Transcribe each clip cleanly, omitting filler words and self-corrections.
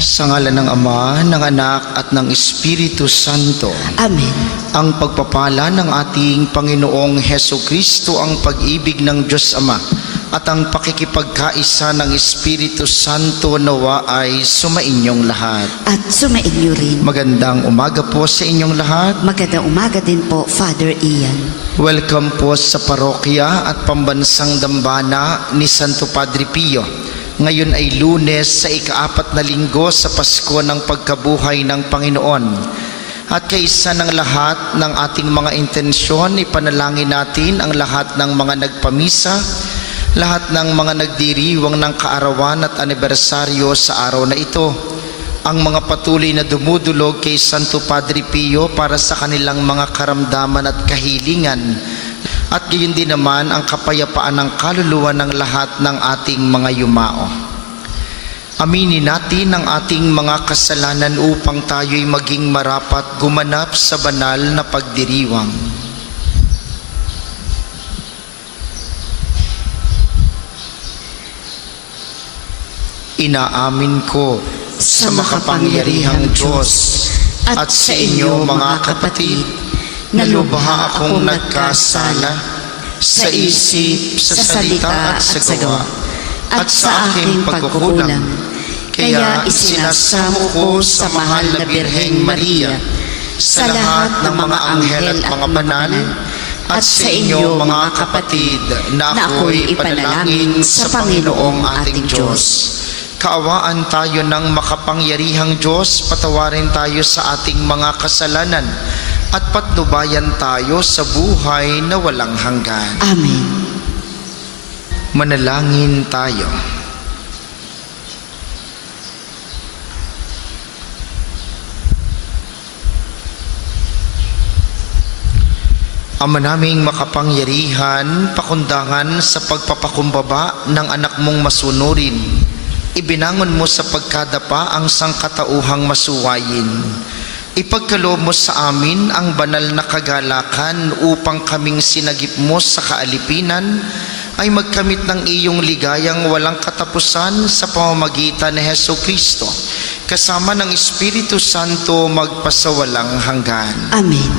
Sa ngalan ng Ama, ng Anak, at ng Espiritu Santo. Amen. Ang pagpapala ng ating Panginoong Hesukristo, ang pag-ibig ng Diyos Ama, at ang pakikipagkaisa ng Espiritu Santo nawa ay sumainyong lahat. At sumainyo rin. Magandang umaga po sa inyong lahat. Magandang umaga din po, Father Ian. Welcome po sa parokya at pambansang dambana ni Santo Padre Pio. Ngayon ay Lunes sa ika-4 na linggo sa Pasko ng pagkabuhay ng Panginoon. At kaysa ng lahat ng ating mga intensyon, ipanalangin natin ang lahat ng mga nagpamisa, lahat ng mga nagdiriwang ng kaarawan at anibersaryo sa araw na ito, ang mga patuloy na dumudulog kay Santo Padre Pio para sa kanilang mga karamdaman at kahilingan, at gayon din naman ang kapayapaan ng kaluluwa ng lahat ng ating mga yumao. Aminin natin ang ating mga kasalanan upang tayo'y maging marapat gumanap sa banal na pagdiriwang. Inaamin ko sa makapangyarihang Diyos at sa inyo mga kapatid, na lubha akong nagkasala sa isip, sa salita at sa gawa, at sa aking pagkukulang. Kaya isinasamo ko sa mahal na Birheng Maria, sa lahat ng mga anghel at mga banal, at sa inyo mga kapatid, na ako'y ipanalangin sa Panginoong ating Diyos. Kaawaan tayo ng makapangyarihang Diyos, patawarin tayo sa ating mga kasalanan, at patnubayan tayo sa buhay na walang hanggan. Amen. Manalangin tayo. Ama naming makapangyarihan, pakundangan sa pagpapakumbaba ng anak mong masunurin, ibinangon mo sa pagkadapa ang sangkatauhang masuwayin. Ipagkaloob mo sa amin ang banal na kagalakan upang kaming sinagip mo sa kaalipinan ay magkamit ng iyong ligayang walang katapusan sa pamamagitan ni Hesukristo, kasama ng Espiritu Santo magpasawalang hanggan. Amen.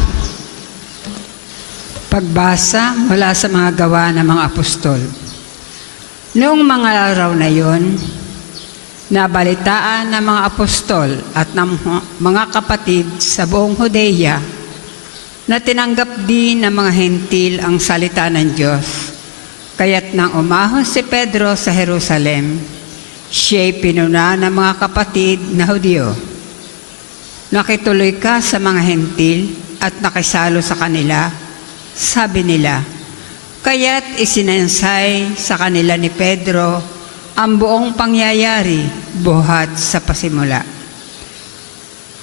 Pagbasa mula sa mga gawa ng mga apostol. Noong mga araw na yon, nabalitaan ng mga apostol at ng mga kapatid sa buong Hudeya na tinanggap din ng mga hentil ang salita ng Diyos. Kaya't nang umahon si Pedro sa Jerusalem, siya'y pinuna ng mga kapatid na Hudyo. Nakituloy ka sa mga hentil at nakisalo sa kanila, sabi nila. Kaya't isinansay sa kanila ni Pedro ang buong pangyayari buhat sa pasimula.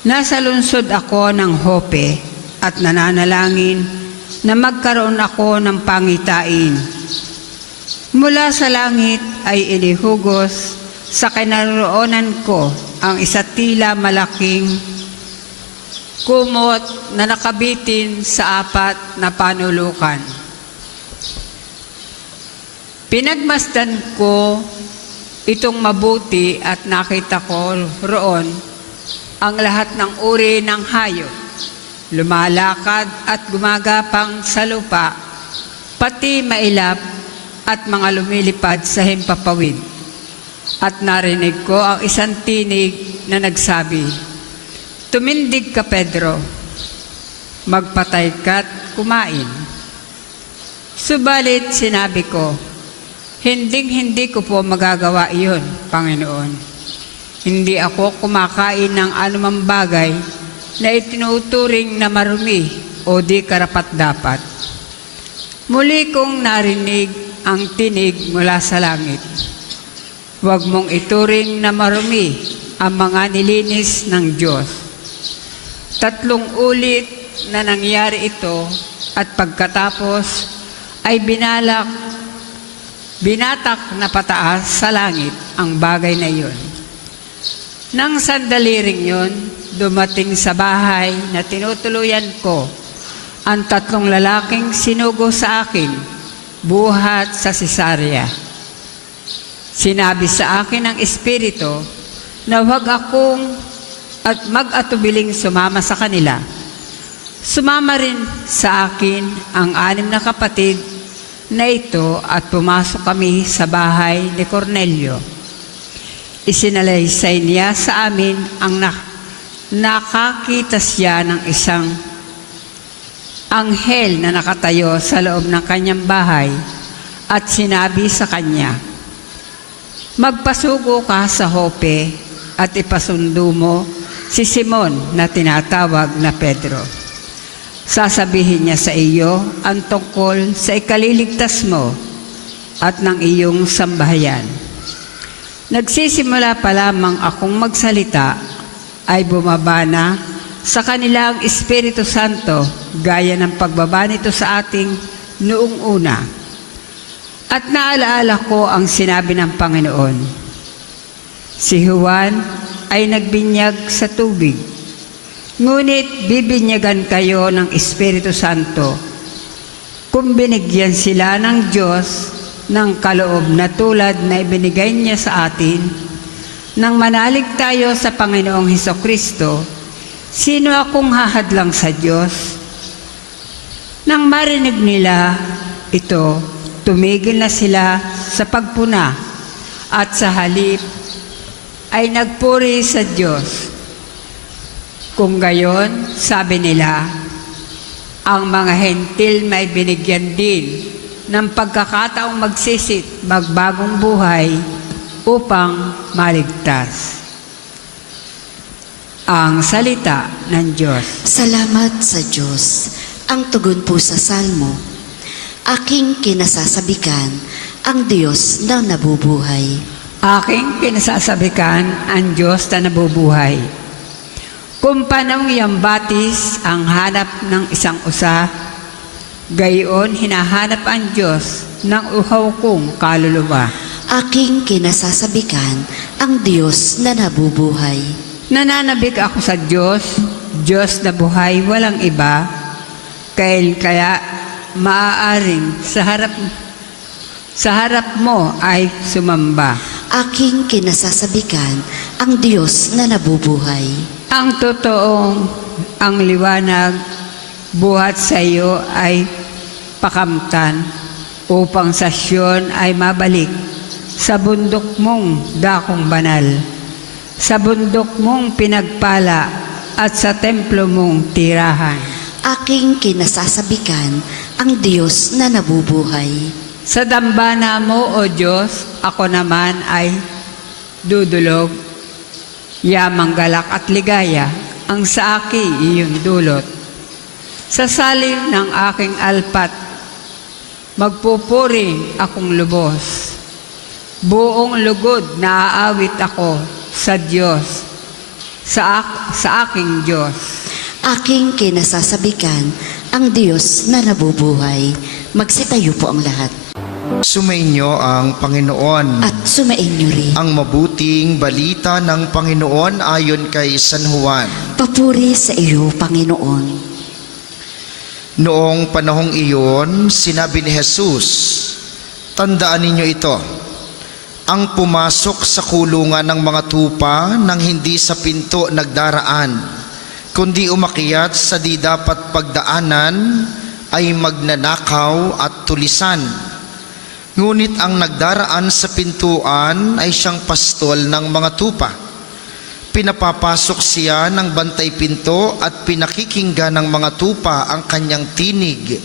Nasa lungsod ako ng Joppe at nananalangin na magkaroon ako ng pangitain. Mula sa langit ay inihugos sa kinaroroonan ko ang isa't tila malaking kumot na nakabitin sa 4 na panulukan. Pinagmasdan ko itong mabuti at nakita ko roon ang lahat ng uri ng hayop, lumalakad at gumagapang sa lupa, pati mailap at mga lumilipad sa himpapawid. At narinig ko ang isang tinig na nagsabi, "Tumindig ka, Pedro, magpatay ka't kumain." Subalit sinabi ko, hindi ko po magagawa iyon, Panginoon. Hindi ako kumakain ng anumang bagay na itinuturing na marumi o di karapat-dapat. Muli kong narinig ang tinig mula sa langit. Huwag mong ituring na marumi ang mga nilinis ng Diyos. 3 ulit na nangyari ito at pagkatapos ay binatak na pataas sa langit ang bagay na iyon. Nang sandali ring yun, dumating sa bahay na tinutuluyan ko ang 3 lalaking sinugo sa akin buhat sa Cesarea. Sinabi sa akin ng Espiritu na huwag akong at mag-atubiling sumama sa kanila. Sumama rin sa akin ang 6 na kapatid na ito at pumasok kami sa bahay ni Cornelio. Isinalaysay niya sa amin ang nakakita siya ng isang anghel na nakatayo sa loob ng kanyang bahay at sinabi sa kanya, "Magpasugo ka sa Jope at ipasundo mo si Simon na tinatawag na Pedro. Sasabihin niya sa iyo ang tungkol sa ikaliligtas mo at ng iyong sambahayan." Nagsisimula pa lamang akong magsalita ay bumaba na sa kanila ang Espiritu Santo gaya ng pagbaba nito sa ating noong una. At naalaala ko ang sinabi ng Panginoon, "Si Juan ay nagbinyag sa tubig, ngunit bibinyagan kayo ng Espiritu Santo kung binigyan sila ng Diyos ng kaloob na tulad na ibinigay niya sa atin. Nang manalig tayo sa Panginoong Hesukristo, sino akong hahadlang sa Diyos?" Nang marinig nila ito, tumigil na sila sa pagpuna at sa halip ay nagpuri sa Diyos. Kung gayon, sabi nila, ang mga hentil may binigyan din ng pagkakataong magsisit, magbagong buhay upang maligtas. Ang salita ng Diyos. Salamat sa Diyos. Ang tugon po sa Salmo, aking kinasasabikan ang Diyos na nabubuhay. Aking kinasasabikan ang Diyos na nabubuhay. Kung panong iyambatis ang hanap ng isang usa, gayon hinahanap ang Diyos ng uhaw kong kaluluwa. Aking kinasasabikan ang Diyos na nabubuhay. Nananabik ako sa Diyos, Diyos na buhay walang iba, kaya maaaring sa harap mo ay sumamba. Aking kinasasabikan ang Diyos na nabubuhay. Ang totoong ang liwanag buhat sa iyo ay pakamtan upang sa Siyon ay mabalik sa bundok mong dakong banal, sa bundok mong pinagpala at sa templo mong tirahan. Aking kinasasabikan ang Diyos na nabubuhay. Sa dambana mo, O Diyos, ako naman ay dudulog, yamang galak at ligaya ang sa akin iyong dulot. Sa salim ng aking alpat, magpupuri akong lubos. Buong lugod na aawit ako sa Diyos, sa aking Diyos. Aking kinasasabikan ang Diyos na nabubuhay. Magsitayo po ang lahat. Sumainyo ang Panginoon. At sumainyo rin. Ang mabuting balita ng Panginoon ayon kay San Juan. Papuri sa iyo, Panginoon. Noong panahong iyon, sinabi ni Jesus, "Tandaan ninyo ito, ang pumasok sa kulungan ng mga tupa nang hindi sa pinto nagdaraan, kundi umakyat sa di dapat pagdaanan ay magnanakaw at tulisan. Ngunit ang nagdaraan sa pintuan ay siyang pastol ng mga tupa. Pinapapasok siya ng bantay pinto at pinakikinggan ng mga tupa ang kanyang tinig.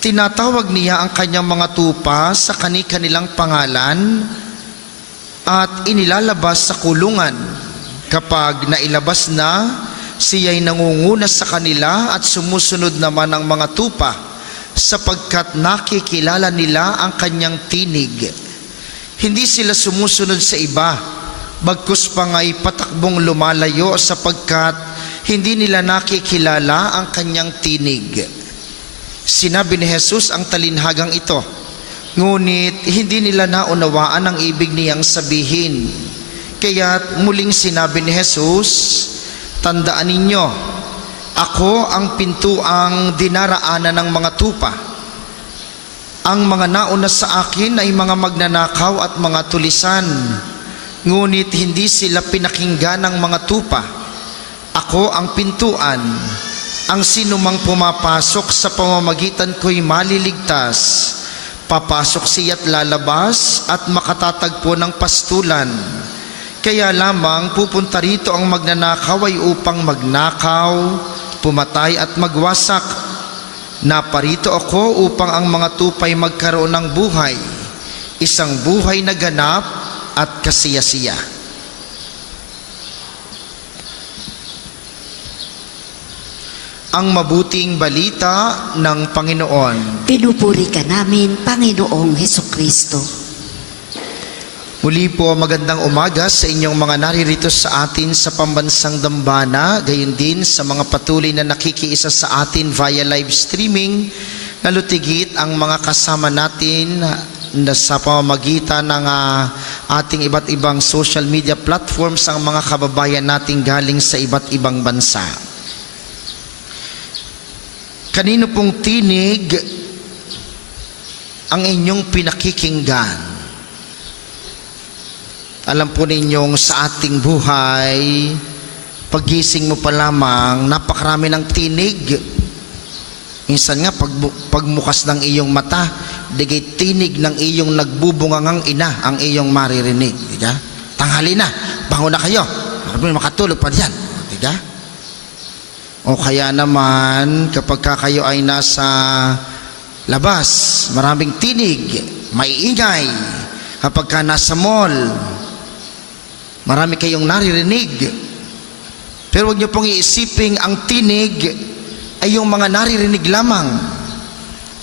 Tinatawag niya ang kanyang mga tupa sa kani-kanilang pangalan at inilalabas sa kulungan. Kapag nailabas na, siya'y nangunguna sa kanila at sumusunod naman ang mga tupa sapagkat nakikilala nila ang kanyang tinig. Hindi sila sumusunod sa iba, bagkus pa nga'y patakbong lumalayo sapagkat hindi nila nakikilala ang kanyang tinig." Sinabi ni Jesus ang talinhagang ito, ngunit hindi nila naunawaan ang ibig niyang sabihin. Kaya't muling sinabi ni Jesus, "Tandaan ninyo, ako ang pintuang dinaraanan ng mga tupa. Ang mga nauna sa akin ay mga magnanakaw at mga tulisan, ngunit hindi sila pinakinggan ng mga tupa. Ako ang pintuan. Ang sinumang pumapasok sa pamamagitan ko'y maliligtas. Papasok siya't lalabas at makatatagpo ng pastulan. Kaya lamang pupunta rito ang magnanakaw ay upang magnakaw, pumatay at magwasak. Naparito ako upang ang mga tupay magkaroon ng buhay, isang buhay na ganap at kasiyasiya. Ang mabuting balita ng Panginoon. Pinupuri ka namin, Panginoong Hesukristo. Muli po, magandang umaga sa inyong mga naririto sa atin sa pambansang dambana, gayon din sa mga patuloy na nakikiisa sa atin via live streaming, lalo tigit ang mga kasama natin na sa pamamagitan ng ating iba't ibang social media platforms, ang mga kababayan nating galing sa iba't ibang bansa. Kanino pong tinig ang inyong pinakikinggan? Alam po ninyong sa ating buhay, paggising mo pa lamang, napakarami ng tinig. Minsan nga, pagmukas ng iyong mata, digay tinig ng iyong nagbubungangang ina ang iyong maririnig. Diga? Tanghali na, bango na kayo. Makatulog pa diyan. Diga? O kaya naman, kapag kayo ay nasa labas, maraming tinig, maiingay. Kapag ka nasa mall, marami kayong naririnig. Pero huwag niyo pong iisiping ang tinig ay yung mga naririnig lamang.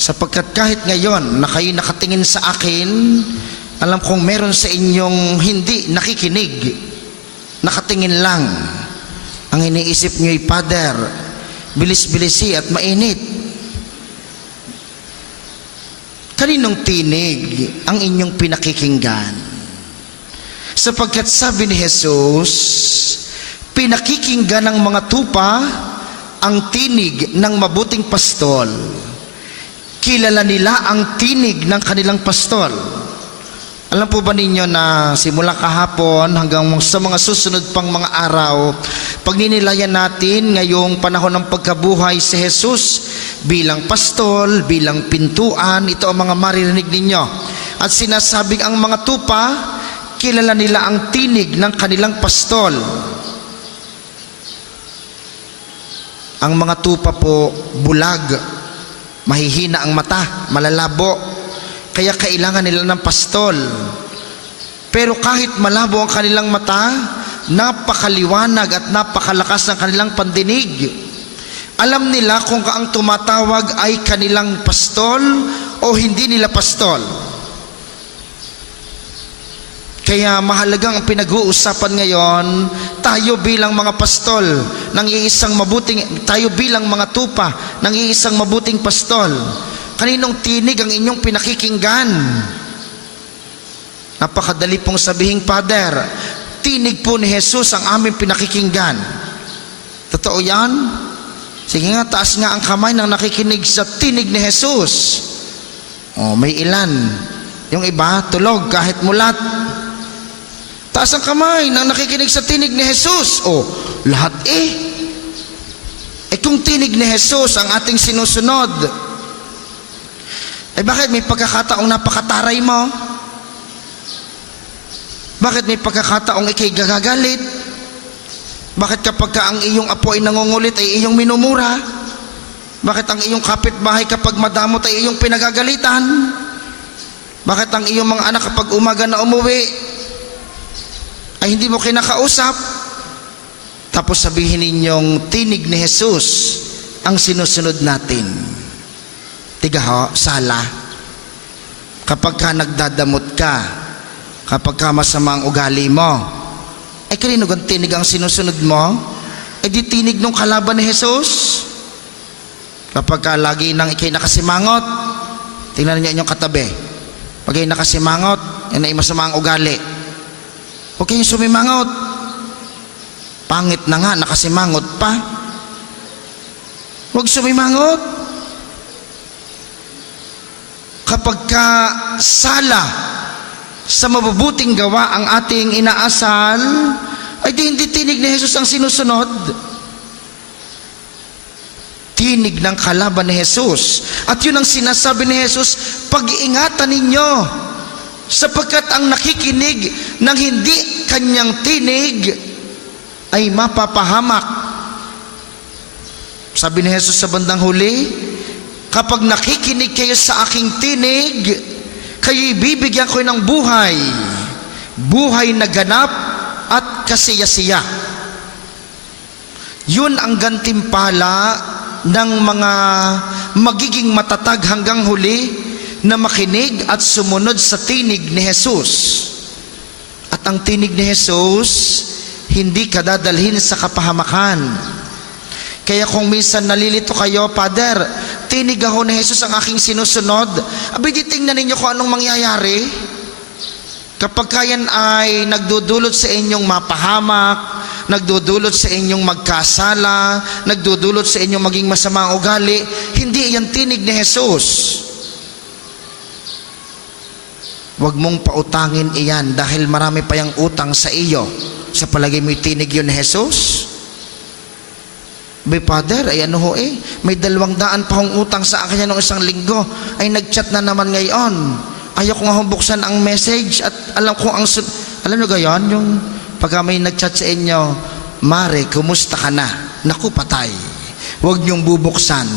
Sapagkat kahit ngayon na kayo nakatingin sa akin, alam kong meron sa inyong hindi nakikinig. Nakatingin lang. Ang iniisip niyo'y, Father, bilis-bilisi at mainit. Kaninong tinig ang inyong pinakikinggan? Sapagkat sabi ni Jesus, pinakikinggan ng mga tupa ang tinig ng mabuting pastol. Kilala nila ang tinig ng kanilang pastol. Alam po ba ninyo na simula kahapon hanggang sa mga susunod pang mga araw, pagninilayan natin ngayong panahon ng pagkabuhay si Jesus bilang pastol, bilang pintuan, ito ang mga maririnig ninyo. At sinasabing ang mga tupa, kilala nila ang tinig ng kanilang pastol. Ang mga tupa po, bulag, mahihina ang mata, malalabo. Kaya kailangan nila ng pastol. Pero kahit malabo ang kanilang mata, napakaliwanag at napakalakas ng kanilang pandinig. Alam nila kung ang tumatawag ay kanilang pastol o hindi nila pastol. Kaya mahalagang ang pinag-uusapan ngayon, tayo bilang mga pastol, tayo bilang mga tupa ng iisang mabuting pastol. Kaninong tinig ang inyong pinakikinggan? Napakadali pong sabihin, Father, tinig po ni Jesus ang aming pinakikinggan. Totoo yan? Sige nga, taas nga ang kamay ng nakikinig sa tinig ni Jesus. Oh, may ilan. Yung iba, tulog kahit mulat. Taas ang kamay ng nakikinig sa tinig ni Jesus. Oh, lahat kung tinig ni Jesus ang ating sinusunod, bakit may pagkakataong napakataray mo? Bakit may pagkakataong ikay gagagalit? Bakit kapag ang iyong apo ay nangungulit ay iyong minumura? Bakit ang iyong kapitbahay kapag madamot ay iyong pinagagalitan? Bakit ang iyong mga anak kapag umaga na umuwi ay hindi mo kinakausap? Tapos sabihin ninyong tinig ni Jesus ang sinusunod natin. Tiga ho, sala. Kapag ka nagdadamot ka, kapag ka masama ang ugali mo, kanino ang tinig ang sinusunod mo? Di tinig nung kalaban ni Jesus. Kapag ka lagi nang ikay nakasimangot, tingnan niyo inyong katabi. Pag ikay nakasimangot, yan ay masama ang ugali. Huwag kayong sumimangot. Pangit na nga, nakasimangot pa. Huwag sumimangot. Kapag ka sala sa mabubuting gawa ang ating inaasal, ay di hindi tinig ni Jesus ang sinusunod. Tinig ng kalaban ni Jesus. At yun ang sinasabi ni Jesus, pag-iingatan ninyo, sapagkat ang nakikinig ng hindi kanyang tinig ay mapapahamak. Sabi ni Jesus sa bandang huli, kapag nakikinig kayo sa aking tinig, kayo'y bibigyan ko ng buhay, buhay na ganap at kasiyasiya. Yun ang gantimpala ng mga magiging matatag hanggang huli na makinig at sumunod sa tinig ni Jesus. At ang tinig ni Jesus, hindi ka dadalhin sa kapahamakan. Kaya kung minsan nalilito kayo, Father, tinig ako ni Jesus ang aking sinusunod, abay di tingnan ninyo kung anong mangyayari. Kapag kayan ay nagdudulot sa inyong mapahamak, nagdudulot sa inyong magkasala, nagdudulot sa inyong maging masama ang ugali, hindi iyan tinig ni Jesus. Huwag mong pautangin iyan dahil marami pa yung utang sa iyo. Sa palagay mo'y tinig yun ni Jesus? Bay, Father, ay ano ho may 200 pa hong utang sa akin noong isang linggo, ay nag-chat na naman ngayon. Ayaw ko nga buksan ang message at alam ko ang alam nyo gayon, yung pagka may nag-chat sa inyo, Mare, kumusta ka na? Naku, patay. Huwag nyong bubuksan.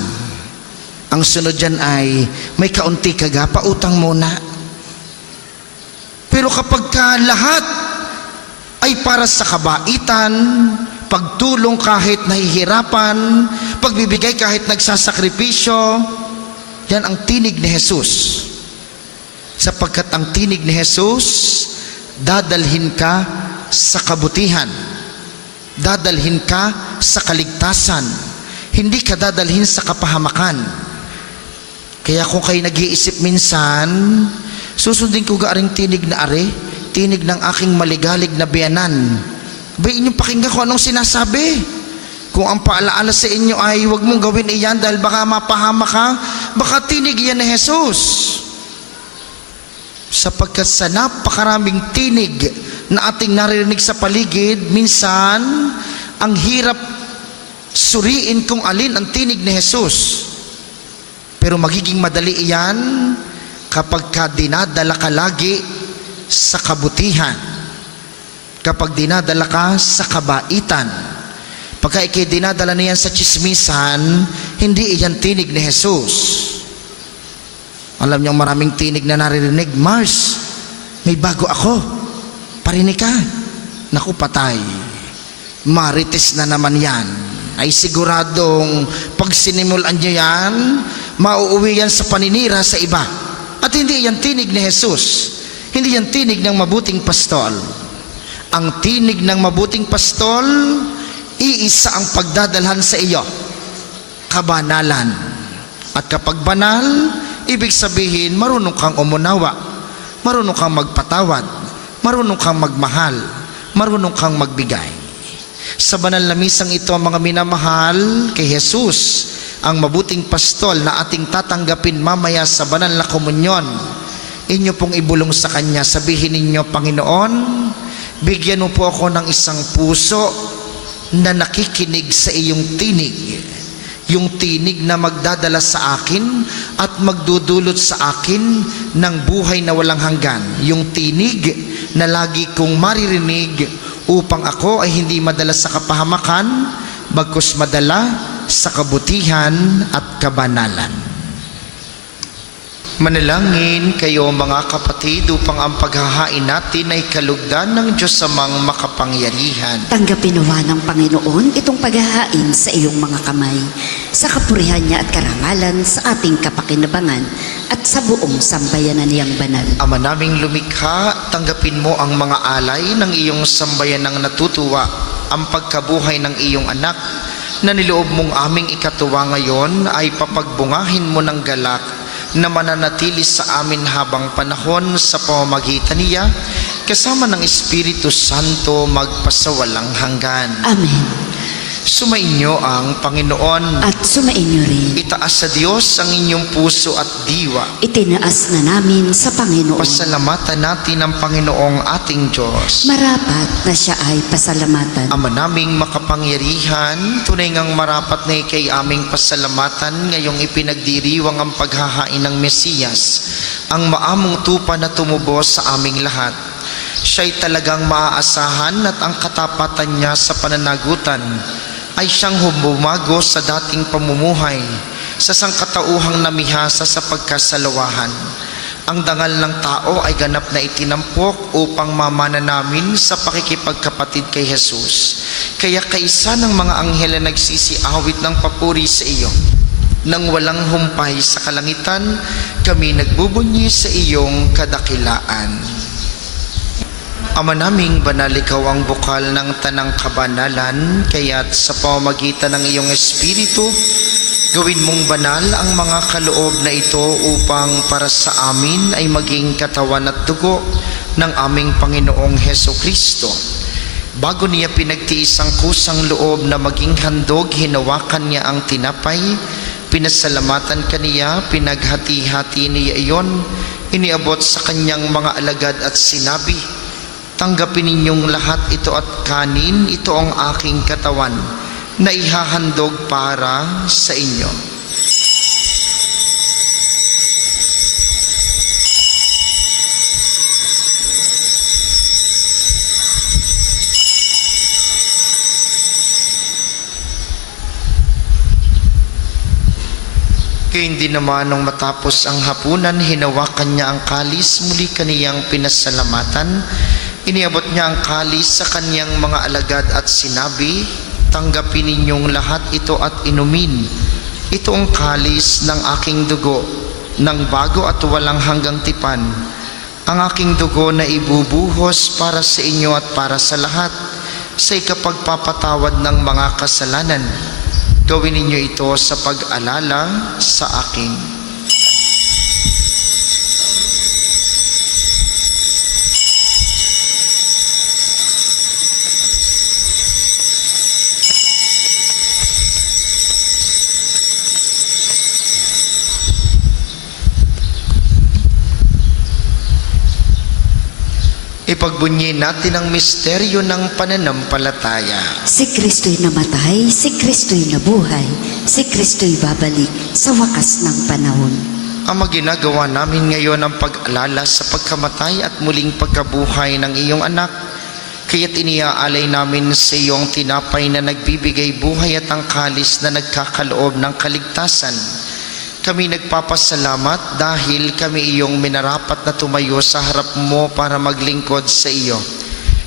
Ang sunod dyan ay, may kaunti ka ga, pautang muna. Pero kapag ka lahat ay para sa kabaitan, pagtulong kahit nahihirapan, pagbibigay kahit nagsasakripisyo, yan ang tinig ni Jesus. Sapagkat ang tinig ni Jesus, dadalhin ka sa kabutihan, dadalhin ka sa kaligtasan, hindi ka dadalhin sa kapahamakan. Kaya kung kayo nag-iisip minsan, susundin ko gaaring tinig na are, tinig ng aking maligalig na biyanan, bay inyong pakinggan kung anong sinasabi. Kung ang paalaala sa inyo ay huwag mong gawin iyan dahil baka mapahama ka, baka tinig yan ni Jesus. Sapagkat sa napakaraming tinig na ating naririnig sa paligid, minsan ang hirap suriin kung alin ang tinig ni Jesus. Pero magiging madali iyan kapag ka dinadala ka lagi sa kabutihan, kapag dinadala ka sa kabaitan. Pagka ikay dinadala niyan sa chismisan, hindi iyan tinig ni Jesus. Alam niyo, maraming tinig na naririnig, Mars, may bago ako, parinig ka. Naku, patay. Marites na naman yan. Ay siguradong pag sinimulan niyo yan, mauuwi yan sa paninira sa iba. At hindi yan tinig ni Jesus. Hindi yan tinig ng mabuting pastol. Ang tinig ng mabuting pastol, iisa ang pagdadalhan sa iyo, kabanalan. At kapag banal, ibig sabihin marunong kang umunawa, marunong kang magpatawad, marunong kang magmahal, marunong kang magbigay. Sa banal na misang ito, mga minamahal, kay Jesus, ang mabuting pastol na ating tatanggapin mamaya sa banal na komunyon, inyo pong ibulong sa Kanya, sabihin ninyo, Panginoon, bigyan mo po ako ng isang puso na nakikinig sa iyong tinig, yung tinig na magdadala sa akin at magdudulot sa akin ng buhay na walang hanggan, yung tinig na lagi kong maririnig upang ako ay hindi madala sa kapahamakan, bagkus madala sa kabutihan at kabanalan. Manalangin kayo mga kapatid upang ang paghahain natin ay kalugdan ng Diyos Amang makapangyarihan. Tanggapin nawa ng Panginoon itong paghahain sa iyong mga kamay, sa kapurihan niya at karangalan sa ating kapakinabangan at sa buong sambayanan niyang banal. Ama naming lumikha, tanggapin mo ang mga alay ng iyong sambayanang natutuwa, ang pagkabuhay ng iyong anak na niloob mong aming ikatuwa ngayon ay papagbungahin mo ng galak na mananatili sa amin habang panahon sa pamamagitan niya, kasama ng Espiritu Santo magpasawalang hanggan. Amen. Sumainyo ang Panginoon. At sumainyo rin. Itaas sa Diyos ang inyong puso at diwa. Itinaas na namin sa Panginoon. Pasalamatan natin ang Panginoong ating Diyos. Marapat na siya ay pasalamatan. Ama naming makapangyarihan, tunay ngang marapat na ikay aming pasalamatan ngayong ipinagdiriwang ang paghahain ng Mesiyas, ang maamong tupa na tumubos sa aming lahat. Siya'y talagang maaasahan at ang katapatan niya sa pananagutan ay siyang bumago sa dating pamumuhay, sa sangkatauhang namihasa sa pagkasalawahan. Ang dangal ng tao ay ganap na itinampok upang mamana namin sa pakikipagkapatid kay Jesus. Kaya kaisa ng mga anghel na nagsisiawit ng papuri sa iyo, nang walang humpay sa kalangitan, kami nagbubunyi sa iyong kadakilaan. Ama naming banal, ikaw ang bukal ng tanang kabanalan, kaya't sa pamamagitan ng iyong Espiritu, gawin mong banal ang mga kaloob na ito upang para sa amin ay maging katawan at dugo ng aming Panginoong Hesukristo. Bago niya pinagtiis ang kusang loob na maging handog, hinawakan niya ang tinapay, pinasalamatan kaniya, pinaghati-hati niya iyon, iniabot sa kanyang mga alagad at sinabi, "Tanggapin ninyong lahat ito at kanin, ito ang aking katawan na ihahandog para sa inyo." Kaya hindi naman nung matapos ang hapunan, hinawakan niya ang kalis, muli kaniyang pinasalamatan. Iniabot niya ang kalis sa kaniyang mga alagad at sinabi, "Tanggapin ninyong lahat ito at inumin. Ito ang kalis ng aking dugo, ng bago at walang hanggang tipan. Ang aking dugo na ibubuhos para sa inyo at para sa lahat, sa ikapagpapatawad ng mga kasalanan. Gawin ninyo ito sa pag-alala sa akin." Ipagbunyi natin ang misteryo ng pananampalataya. Si Kristo'y namatay, si Kristo'y nabuhay, si Kristo'y babalik sa wakas ng panahon. Ang ginagawa namin ngayon ang pag-alala sa pagkamatay at muling pagkabuhay ng iyong anak. Kaya't iniaalay namin sa iyong tinapay na nagbibigay buhay at ang kalis na nagkakaloob ng kaligtasan. Kami nagpapasalamat dahil kami iyong minarapat na tumayo sa harap mo para maglingkod sa iyo.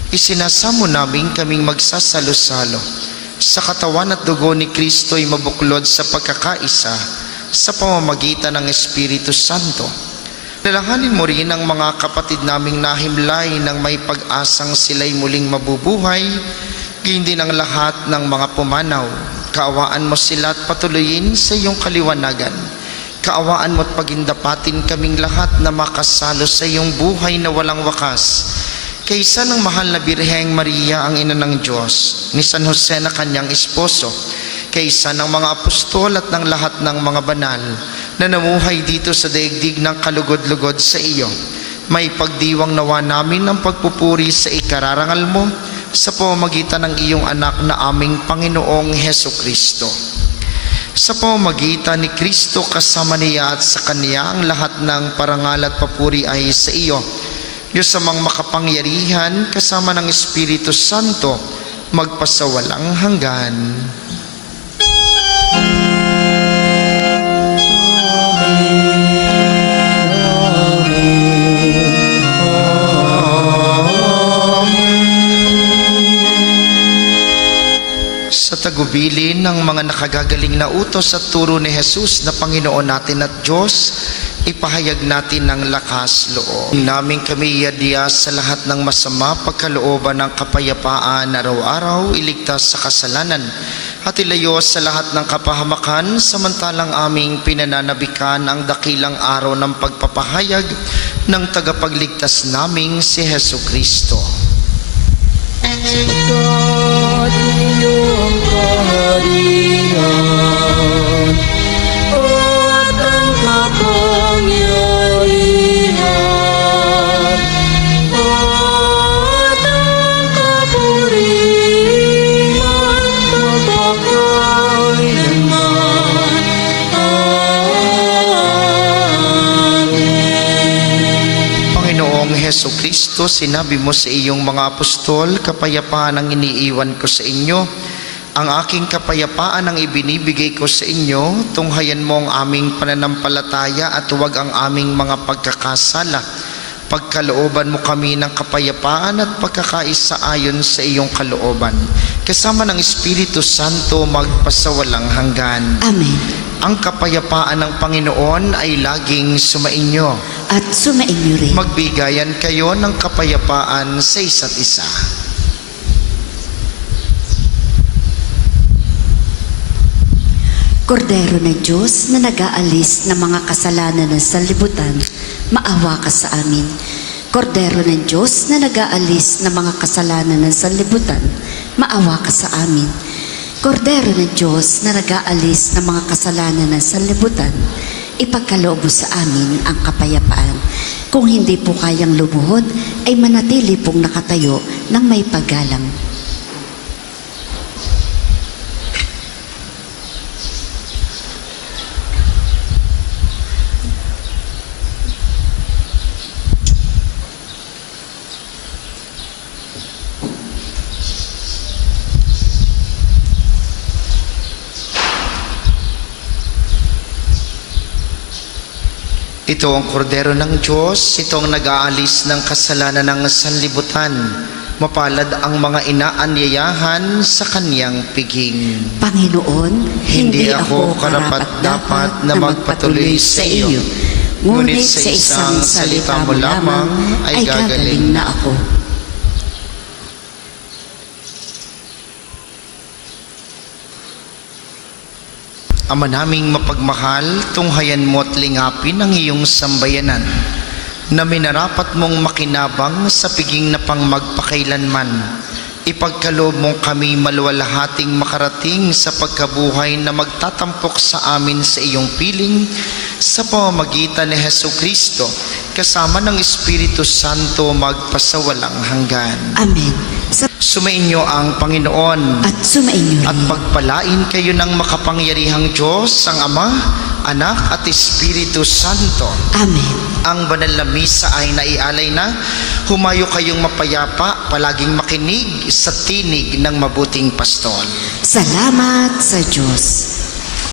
Isinasamo namin kaming magsasalo-salo sa katawan at dugo ni Kristo'y mabuklod sa pagkakaisa sa pamamagitan ng Espiritu Santo. Lalahanin mo rin ang mga kapatid naming nahimlay ng may pag-asang sila'y muling mabubuhay, gayon din ang lahat ng mga pumanaw. Kaawaan mo sila at patuloyin sa iyong kaliwanagan. Kaawaan mo at pagindapatin kaming lahat na makasalo sa iyong buhay na walang wakas. Kaysa ng mahal na Birheng Maria, ang ina ng Diyos, ni San Jose na kanyang esposo, kaysa ng mga apostol at ng lahat ng mga banal na namuhay dito sa daigdig ng kalugod-lugod sa iyo, may pagdiwang nawa namin ang pagpupuri sa ikararangal mo sa pamamagitan ng iyong anak na aming Panginoong Hesukristo. Sa pamamagitan ni Kristo, kasama niya at sa Kanya ang lahat ng parangal at papuri ay sa iyo, Diyos amang makapangyarihan, kasama ng Espiritu Santo, magpasawalang hanggan. Sa tagubilin ng mga nakagagaling na utos at turo ni Jesus na Panginoon natin at Diyos, ipahayag natin ng lakas loob. Namin kami iadya sa lahat ng masama, pagkalooban ng kapayapaan araw-araw, iligtas sa kasalanan, at ilayo sa lahat ng kapahamakan, samantalang aming pinananabikan ang dakilang araw ng pagpapahayag ng tagapagligtas naming si Hesukristo. God, iyong Kristo, sinabi mo sa iyong mga apostol, kapayapaan ang iniiwan ko sa inyo. Ang aking kapayapaan ang ibinibigay ko sa inyo. Tunghayan mo ang aming pananampalataya at huwag ang aming mga pagkakasala. Pagkalooban mo kami ng kapayapaan at pagkakaisa ayon sa iyong kalooban. Kasama ng Espiritu Santo magpasawalang hanggan. Amen. Ang kapayapaan ng Panginoon ay laging sumainyo. At sumainyo rin. Magbigayan kayo ng kapayapaan sa isa't isa. Kordero ng Diyos na nag-aalis ng mga kasalanan ng sanlibutan, maawa ka sa amin. Kordero ng Diyos na nag-aalis ng mga kasalanan ng sanlibutan, maawa ka sa amin. Kordero ng Diyos na nag-aalis ng mga kasalanan ng sanlibutan, ipagkaloob mo sa amin ang kapayapaan. Kung hindi po kayang lumuhod, ay manatili pong nakatayo ng may paggalang. Ito ang kordero ng Diyos, itong nag-aalis ng kasalanan ng sanlibutan. Mapalad ang mga inaanyayahan sa kaniyang piging. Panginoon, hindi ako karapat-dapat na magpatuloy sa iyo. Ngunit sa isang salita mo lamang ay gagaling na ako. Ama naming mapagmahal, tunghayan mo at lingapin ang iyong sambayanan na minarapat mong makinabang sa piging na pang magpakailanman. Ipagkaloob mong kami maluwalhating makarating sa pagkabuhay na magtatampok sa amin sa iyong piling sa pamamagitan ni Jesucristo, kasama ng Espiritu Santo magpasawalang hanggan. Amen. Sumainyo ang Panginoon At sumainyo at rin. pagpalain kayo ng makapangyarihang Diyos, ang Ama, Anak at Espiritu Santo. Amen. Ang banal na misa ay naialay na. Humayo kayong mapayapa, palaging makinig sa tinig ng mabuting pastol. Salamat sa Diyos.